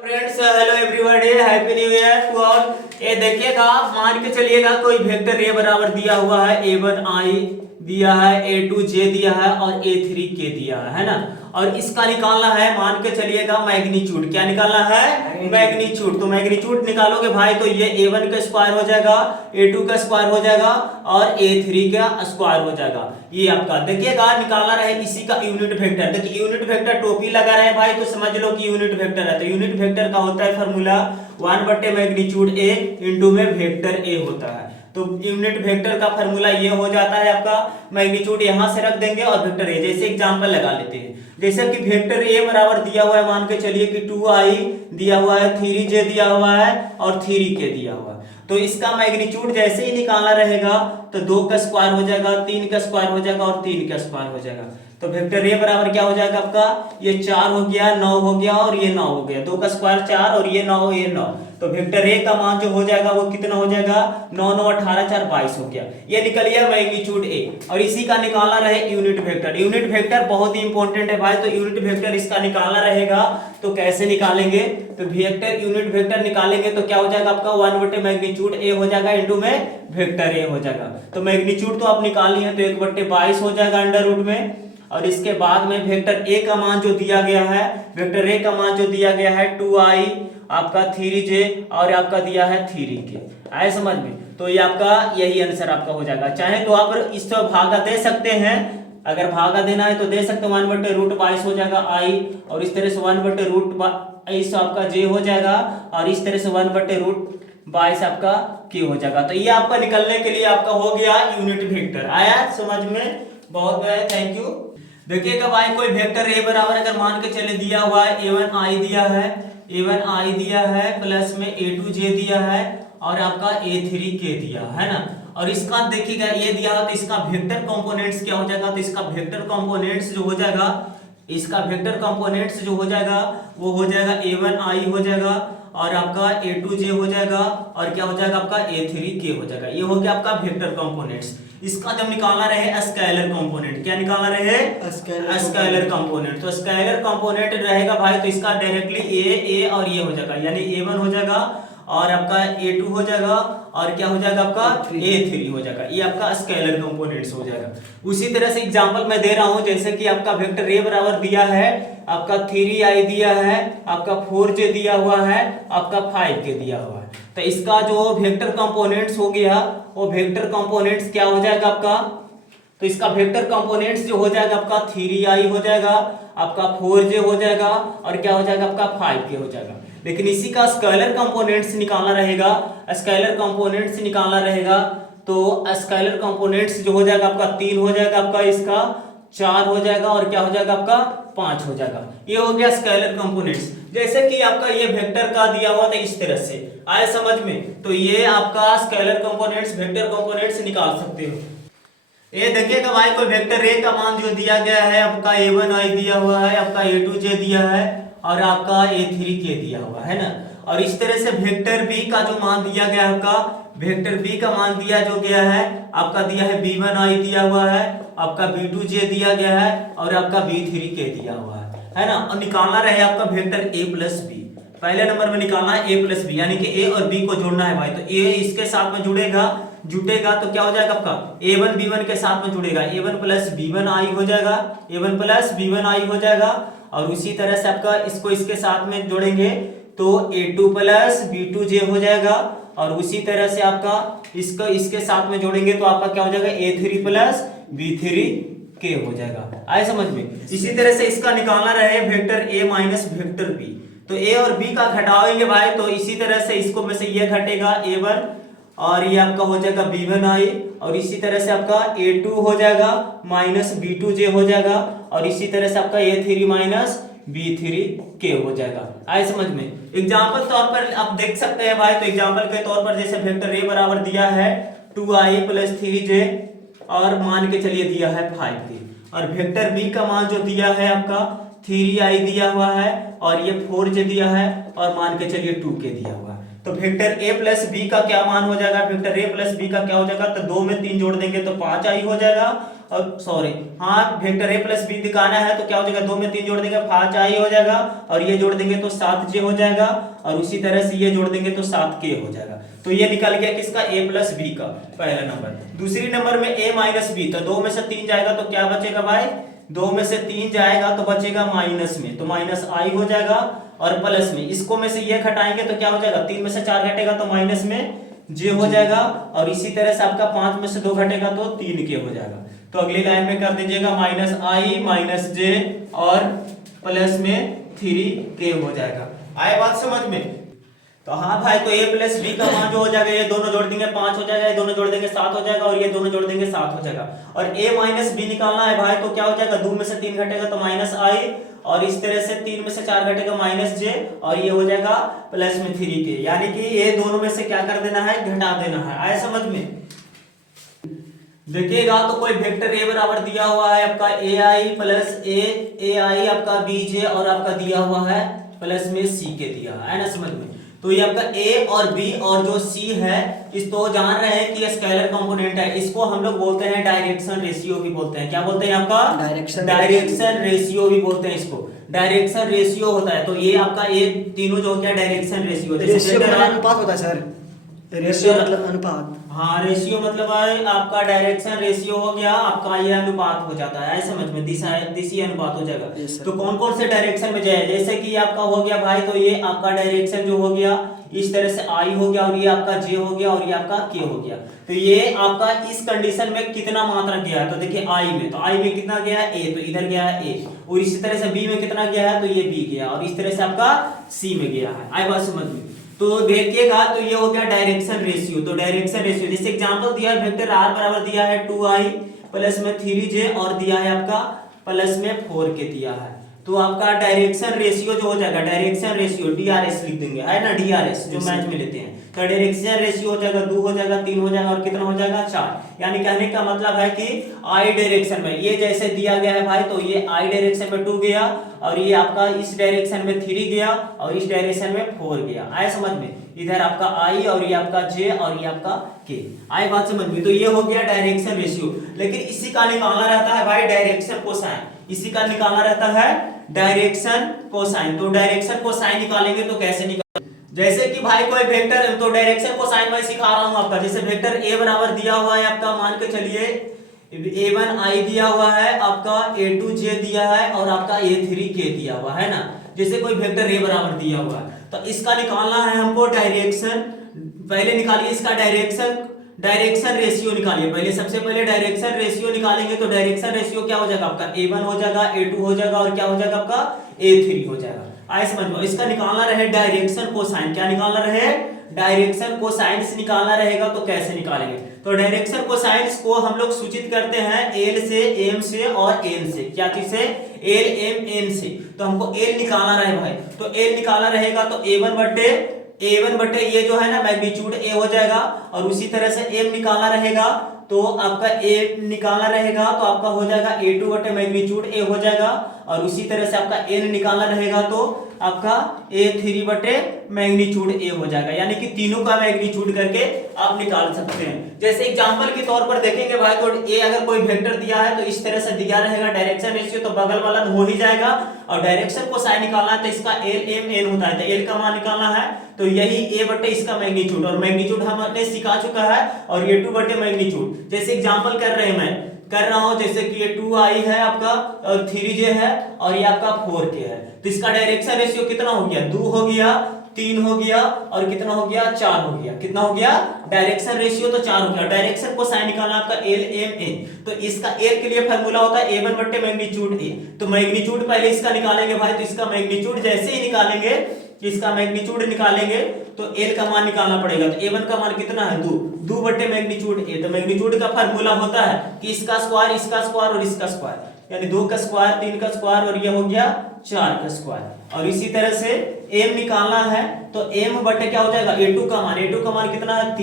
Friends, hello everybody, happy new year to all. ये देखिएगा, आप मान के चलिएगा कोई वेक्टर ए बराबर दिया हुआ है, a1i दिया है, a2j दिया है और a3k दिया है ना। और इसका निकालना है, मान के चलिएगा मैग्नीट्यूड। क्या निकालना है? मैग्नीट्यूड। तो मैग्नीट्यूड निकालोगे भाई तो ये a1 का स्क्वायर हो जाएगा, a2 का स्क्वायर हो जाएगा और a3 का स्क्वायर हो जाएगा। ये आपका देखिएगा निकालना रहे इसी का यूनिट वेक्टर। देखिए यूनिट वेक्टर टोपी लगा रहे हैं भाई तो समझ लो कि यूनिट वेक्टर है। तो यूनिट वेक्टर का होता है फॉर्मूला 1/मैग्नीट्यूड a इंटू में वेक्टर a होता है। तो यूनिट वेक्टर का फॉर्मूला ये हो जाता है आपका, मैग्नीट्यूड यहां से रख देंगे और वेक्टर a। जैसे एग्जांपल लगा लेते हैं, जैसे कि वेक्टर a बराबर दिया हुआ है, मान के चलिए कि 2i दिया हुआ है, 3j दिया हुआ है और 3k दिया हुआ है। तो इसका मैग्नीट्यूड जैसे ही निकालना रहेगा तो 2 का स्क्वायर हो जाएगा, 3 का स्क्वायर हो जाएगा और 3 का स्क्वायर हो जाएगा। तो वेक्टर a बराबर क्या हो जाएगा आपका, ये 4 हो गया, 9 हो गया और ये 9 हो गया। 2 का स्क्वायर 4 और ये 9, ये 9। तो वेक्टर a का मान जो हो जाएगा वो कितना हो जाएगा, 9 9 18 4 22 हो गया। ये निकल गया मैग्नीट्यूड a। और इसी का निकालना रहे यूनिट वेक्टर। यूनिट वेक्टर बहुत ही इंपॉर्टेंट है भाई। तो यूनिट वेक्टर इसका निकालना रहेगा तो कैसे निकालेंगे, तो वेक्टर यूनिट वेक्टर निकालेंगे तो क्या हो जाएगा आपका 1/मैग्नीट्यूड a हो जाएगा इंटू में वेक्टर a हो जाएगा। तो मैग्नीट्यूड तो आप निकाल लिए तो 1/22 हो जाएगा अंडर रूट में। और इसके बाद में वेक्टर a का मान जो दिया गया है, वेक्टर a का मान जो दिया गया है 2i आपका 3j और आपका दिया है 3k। आए समझ में? तो ये आपका यही आंसर आपका हो जाएगा। चाहे तो आप इस भागा दे सकते हैं, अगर भागा देना है तो दे सकते हैं, 1/√22 हो जाएगा i और इस तरह से 1/√22 आपका j हो जाएगा और इस तरह से 1/√22 आपका k हो जाएगा। तो ये आपका निकलने के लिए आपका हो गया यूनिट वेक्टर। आया समझ में? बहुत बढ़िया, थैंक यू। देखिएगा भाई कोई वेक्टर a बराबर अगर मान के चले दिया हुआ है, a1i दिया है, a1i दिया है प्लस में a2j दिया है और आपका a3k दिया है ना। और इसका देखिएगा ये दिया हो तो इसका वेक्टर कंपोनेंट्स क्या हो जाएगा, तो इसका वेक्टर कंपोनेंट्स जो हो जाएगा, इसका वेक्टर कंपोनेंट्स जो हो जाएगा वो हो जाएगा a1i हो जाएगा और आपका a2j हो जाएगा और क्या हो जाएगा आपका a3k हो जाएगा। ये हो गया आपका वेक्टर कंपोनेंट्स। इसका जब निकालना रहे स्केलर कंपोनेंट, क्या निकालना रहे, स्केलर कंपोनेंट। तो स्केलर कंपोनेंट रहेगा भाई तो इसका डायरेक्टली a और ये हो जाएगा, यानी a1 हो जाएगा और आपका a2 हो जाएगा और क्या हो जाएगा आपका a3 हो जाएगा। ये आपका स्केलर कंपोनेंट्स हो जाएगा। उसी तरह से एग्जांपल मैं दे रहा हूं, जैसे कि आपका वेक्टर a बराबर दिया है, आपका 3i दिया है, आपका 4j दिया हुआ है, आपका 5k दिया हुआ है। तो इसका जो वेक्टर कंपोनेंट्स हो गया वो वेक्टर कंपोनेंट्स क्या हो जाएगा आपका, तो इसका वेक्टर कंपोनेंट्स जो हो जाएगा आपका 3i हो जाएगा, आपका 4j हो जाएगा और क्या हो जाएगा आपका 5k हो जाएगा। लेकिन इसी का स्केलर कंपोनेंट्स निकालना रहेगा, स्केलर कंपोनेंट्स निकालना रहेगा तो स्केलर कंपोनेंट्स जो हो जाएगा आपका 3 हो जाएगा, आपका इसका 4 हो जाएगा और क्या हो जाएगा आपका 5 हो जाएगा। ये हो गया स्केलर कंपोनेंट्स। जैसे कि आपका ये वेक्टर का दिया हुआ था इस तरह से, आए समझ में? तो ये आपका स्केलर कंपोनेंट्स वेक्टर कंपोनेंट्स निकाल सकते हो। ये देखिएगा भाई कोई वेक्टर a का मान जो दिया गया है आपका a1i दिया हुआ है, आपका a2j दिया है और आपका a3k दिया हुआ है ना। और इस तरह से वेक्टर b का जो मान दिया गया है आपका, वेक्टर b का मान दिया जो गया है आपका दिया है b1i दिया हुआ है, आपका b2j दिया गया है और आपका b3k दिया हुआ है ना। और निकालना रहे आपका वेक्टर a प्लस b। पहले नंबर में निकालना है a प्लस बी, यानी कि a और b को जोड़ना है भाई। तो a इसके साथ में जुटेगा तो क्या हो जाएगा आपका a1 b1 के साथ में जुड़ेगा, a1 प्लस b1i हो जाएगा, a1 प्लस b1i हो जाएगा। और उसी तरह से आपका इसको इसके साथ में जोड़ेंगे तो a2 प्लस b2j हो जाएगा और उसी तरह से आपका इसको इसके साथ में जोड़ेंगे तो आपका क्या हो जाएगा a3 प्लस b3k हो जाएगा। आए समझ में? इसी तरह से इसका निकालना रहे vector a minus vector b। तो a और b का घटाएंगे भाई तो इसी तरह से इसको में से ये घटेगा a1 और ये आपका हो जाएगा b1i और इसी तरह से आपका a2 हो जाएगा माइनस b2j हो जाएगा और इसी तरह से आपका a3 माइनस b3k हो जाएगा। आए समझ में? एग्जांपल तौर पर आप देख सकते हैं भाई। तो एग्जांपल के तौर पर जैसे वेक्टर a बराबर दिया है 2i प्लस 3j और मान के चलिए दिया है 5k और वेक्टर b का मान जो दिया है आपका 3i दिया हुआ है और ये 4j दिया है और मान के चलिए 2k दिया हुआ है। तो वेक्टर a प्लस b का क्या मान हो जाएगा, वेक्टर a प्लस b का क्या हो जाएगा, तो 2 में 3 जोड़ देंगे तो 5i हो जाएगा और सॉरी हाँ वेक्टर a प्लस बी दिखाना है तो क्या हो जाएगा 2 में 3 जोड़ देंगे 5i हो जाएगा और ये जोड़ देंगे तो 7j हो जाएगा और उसी तरह से ये जोड़ देंगे तो 7k हो जाएगा। तो ये निकल गया किसका a प्लस बी का पहला नंबर। दूसरी नंबर में a माइनस बी, तो 2 में से 3 जाएगा तो क्या बचेगा भाई 2 में से 3 जाएगा तो बचेगा माइनस में, तो माइनस आई हो जाएगा और प्लस में इसको में से ये घटाएंगे तो क्या हो जाएगा 3 में से 4 घटेगा तो माइनस में जे हो जाएगा और इसी तरह से आपका 5 में से 2 घटेगा तो 3 के हो जाएगा। तो अगली लाइन में कर दीजिएगा माइनस आई माइनस जे और प्लस में 3k हो जाएगा। आए बात समझ में? तो हाँ भाई तो a प्लस बी का मान जो हो जाएगा ये दोनों जोड़ देंगे 5 हो जाएगा, ये दोनों जोड़ देंगे 7 हो जाएगा और ये दोनों जोड़ देंगे 7 हो जाएगा। और a माइनस बी निकालना है भाई तो क्या हो जाएगा 2 में से 3 घटेगा तो माइनस आई और इस तरह से 3 में से 4 घटेगा माइनस जे और ये हो जाएगा प्लस में 3k, यानी कि ये दोनों में से क्या कर देना है घटा देना है। आया समझ में? देखिएगा तो कोई वेक्टर a बराबर दिया हुआ है आपका ai प्लस ai आपका bj और आपका दिया हुआ है प्लस में ck दिया है ना समझ में? तो ये आपका a और b और जो c है इस तो जान रहे हैं कि स्केलर कंपोनेंट है, इसको हम लोग बोलते हैं डायरेक्शन रेशियो भी बोलते हैं। क्या बोलते हैं आपका? डायरेक्शन रेशियो भी बोलते हैं इसको, डायरेक्शन रेशियो होता है। तो ये आपका ये तीनों जो क्या डायरेक्शन रेशियो अनुपात होता है सर, रेशियो मतलब अनुपात। हाँ रेशियो मतलब है आपका डायरेक्शन रेशियो हो गया आपका ये अनुपात हो जाता है, समझ में? दिशा अनुपात हो जाएगा। तो कौन कौन से डायरेक्शन में जाए, जैसे कि आपका हो गया भाई तो ये आपका डायरेक्शन जो हो गया इस तरह से आई हो गया और ये आपका जे हो गया और ये आपका के हो गया। तो ये आपका इस कंडीशन में कितना मात्रा गया है तो देखिए आई में, तो आई में कितना गया है ए, तो इधर गया है ए और इसी तरह से बी में कितना गया है तो ये बी गया और इस तरह से आपका सी में गया है। आई बात समझ में? तो देखिएगा तो ये हो गया डायरेक्शन रेशियो। तो डायरेक्शन रेशियो जैसे एग्जांपल दिया है वेक्टर r बराबर दिया है 2i प्लस में 3j और दिया है आपका प्लस में 4k दिया है। तो आपका डायरेक्शन रेशियो जो हो जाएगा डायरेक्शन रेशियो DRS लिख देंगे है ना, DRS जो मैथ में लेते हैं। तो डायरेक्शन रेशियो हो जाएगा 2 हो जाएगा 3 हो जाएगा और कितना हो जाएगा 4। यानी कहने का मतलब है कि आई डायरेक्शन में ये जैसे दिया गया है भाई तो ये आई डायरेक्शन में 2 गया और ये आपका इस डायरेक्शन में 3 गया और इस डायरेक्शन में 4 गया। आया समझ में? इधर आपका आई और ये आपका जे और ये आपका के। आई बात समझ में? तो ये हो गया डायरेक्शन रेशियो। लेकिन इसी का निकालना रहता है भाई डायरेक्शन कोसाइन, इसी का निकालना रहता है डायरेक्शन कोसाइन। तो डायरेक्शन कोसाइन निकालेंगे तो कैसे निकालेंगे, जैसे कि भाई कोई वेक्टर, तो डायरेक्शन कोसाइन मैं सिखा रहा हूं आपका। जैसे वेक्टर a बराबर दिया हुआ है आपका, मान के चलिए a1i दिया हुआ है आपका, a2j दिया है और आपका a3k दिया हुआ है ना। जैसे कोई वेक्टर a बराबर दिया हुआ है तो इसका निकालना है हमको डायरेक्शन। पहले निकालिए इसका डायरेक्शन रेशियो निकालिए। पहले सबसे पहले डायरेक्शन रेशियो निकालेंगे तो डायरेक्शन रेशियो क्या हो जाएगा आपका a1 हो जाएगा, a2 हो जाएगा और क्या हो जाएगा आपका a3 हो जाएगा। आए समझ में? इसका निकालना रहे डायरेक्शन कोसाइन। क्या निकालना रहे? डायरेक्शन कोसाइंस निकालना रहेगा। तो कैसे निकालेंगे? तो डायरेक्शन कोसाइंस को हम लोग सूचित करते हैं एल से, एम से और एन से। क्या चीज से? एल एम एन से। तो हमको एल निकालना रहे भाई, तो एल निकालना रहेगा तो a1 बटे ये जो है ना मैग्नीट्यूड a हो जाएगा और उसी तरह से m निकालना रहेगा तो आपका a निकालना रहेगा तो आपका हो जाएगा a2 बटे मैग्नीट्यूड a हो जाएगा और उसी तरह से आपका n निकालना रहेगा तो आपका a3 बटे मैग्नीट्यूड a हो जाएगा। यानी कि तीनों का मैग्नीट्यूड करके आप निकाल सकते हैं। जैसे एग्जांपल के तौर पर देखेंगे भाई तो a अगर कोई वेक्टर दिया है तो इस तरह से दिया रहेगा डायरेक्शन रेशियो, तो बगल वाला हो ही जाएगा। और डायरेक्शन को साइन निकालना है तो इसका एल एम एन होता है, तो एल का मान निकालना है तो यही a बटे इसका मैग्नीट्यूड, और मैग्नीट्यूड हमने सिखा चुका है और ये 2 बटे मैग्नीट्यूड। जैसे एग्जांपल कर रहे हैं मैं कर रहा हूं, जैसे कि ये 2i है आपका और 3j है और ये आपका 4k है। तो इसका डायरेक्शन रेशियो कितना हो गया? 2 हो गया, 3 हो गया और कितना हो गया? 4 हो गया। कितना हो गया? डायरेक्शन रेशियो तो 4 हो गया। डायरेक्शन को साइन निकालना आपका एल एम एन, तो इसका एल के लिए फार्मूला होता है a1 बटे मैग्नीट्यूड a। तो मैग्नीट्यूड पहले इसका निकालेंगे भाई, तो इसका मैग्नीट्यूड जैसे ही निकालेंगे, इसका मैग्नीट्यूड निकालेंगे तो एल का मान निकालना पड़ेगा। तो a1 का मान कितना है? 2 बटे मैग्नीट्यूड a। तो मैग्नीट्यूड का फार्मूला होता है कि इसका स्क्वायर, इसका स्क्वायर और इसका स्क्वायर, यानी 2 का स्क्वायर, 3 का स्क्वायर और ये हो गया 4 का स्क्वायर। और इसी तरह से m निकालना है तो m बटे क्या हो जाएगा? a2 का मान, a2 का मान कितना है?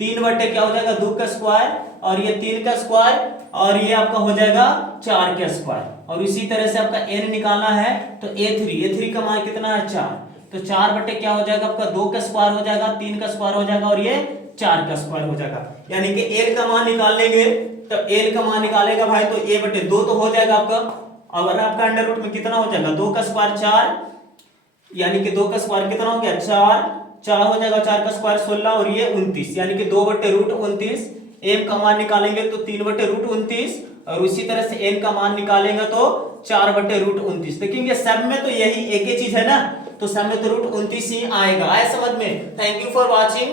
3 बटे क्या हो जाएगा? 2 का स्क्वायर और ये 3 का स्क्वायर और ये आपका हो जाएगा 4 का स्क्वायर। और इसी तरह से आपका n निकालना है तो a3 का मान कितना है? 4। तो 4 बटे क्या हो जाएगा आपका? 2 का स्क्वायर हो जाएगा, 3 का स्क्वायर हो जाएगा और ये 4 का स्क्वायर हो जाएगा। यानी कि l का मान निकाल लेंगे तो एल का मान निकालेगा भाई तो ए बटे 2 तो हो जाएगा आपका। अगर आपका अंडर रूट में कितना हो जाएगा 2 का स्क्वायर 4, यानी कि 2 का स्क्वायर कितना हो गया 4, 4 हो जाएगा, 4 का स्क्वायर 16 और ये 29, यानी कि 2 बटे रूट 29। एम का मान निकालेंगे तो 3 बटे रूट 29 और उसी तरह से एन का मान निकालेंगे तो 4 बटे रूट 29। देखेंगे सब में तो यही एक ही चीज है ना, तो सब में तो रूट 29 ही आएगा। आया समझ में? Thank you for watching.